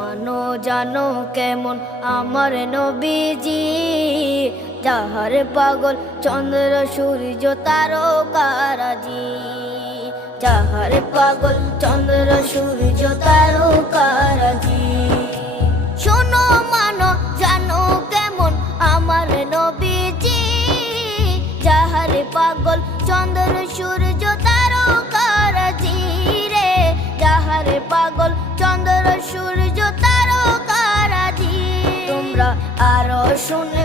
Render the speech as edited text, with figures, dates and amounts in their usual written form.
মানো জানো কেমন আমার নবীজি, যাহার পাগল চন্দ্র সূর্য তারকারাজি, যাহার পাগল চন্দ্র সূর্য তারকারাজি। শোনো মানো জানো কেমন আমার নবীজি, যাহার পাগল চন্দ্র সূর্য তারকারাজি রে, যাহার পাগল চন্দ্র সূর্য তারকারাজি। তোমরা আরো শুনে